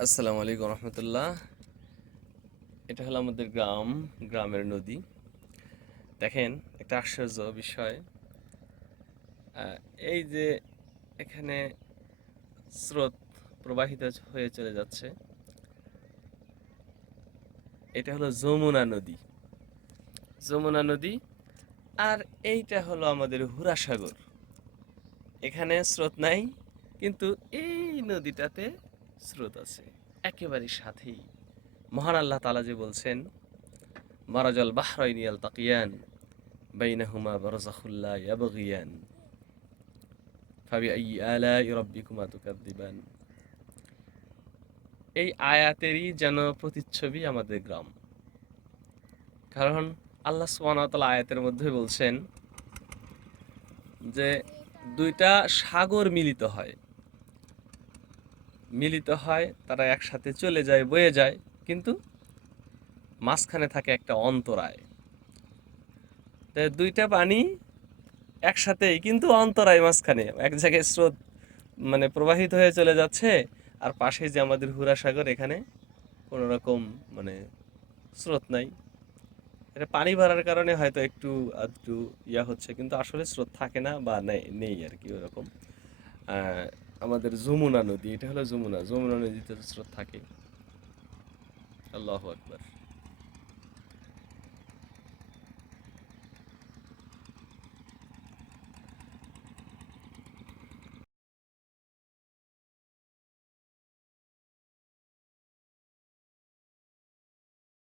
আসসালামু আলাইকুম রহমতুল্লাহ। এটা হলো আমাদের গ্রামের নদী। দেখেন, একটা আশ্চর্য বিষয়। আহ, এই যে এখানে স্রোত প্রবাহিত হয়ে চলে যাচ্ছে, এটা হলো যমুনা নদী। যমুনা নদী। আর এইটা হলো আমাদের হুরা সাগর। এখানে স্রোত নাই, কিন্তু এই নদীটাতে স্রোত আছে একেবারে সাথেই। মহান আল্লাহ তাআলা যে বলছেন, মারাজাল বাহরাইনি ইয়ালতাকিয়ান বাইনাহুমা বারযাখুল লা ইয়াবগিয়ান ফাবিআইয়ি আলাই রাব্বিকুমা তুকাযযিবান। এই আয়াতেরই যেন প্রতিচ্ছবি আমাদের গ্রাম। কারণ আল্লাহ সুবহানাহু ওয়া তাআলা আয়াতের মধ্যে বলছেন যে দুইটা সাগর মিলিত হয়, তারা একসাথে চলে যায়, বয়ে যায়, কিন্তু মাঝখানে থাকে একটা অন্তরায়। তো দুইটা পানি একসাথেই, কিন্তু অন্তরায় মাঝখানে, এক জায়গায় স্রোত প্রবাহিত হয়ে চলে যাচ্ছে, আর পাশে যে আমাদের হুরা সাগর, এখানে কোনো রকম মানে স্রোত নাই। এটা পানি বাড়ার কারণে হয়তো একটু আধটু হচ্ছে, কিন্তু আসলে স্রোত থাকে না বা নেই আর কি ওরকম। আহ, আমাদের যমুনা নদী, এটা হলো যমুনা নদীতে তো স্রোত থাকে। আল্লাহু আকবার।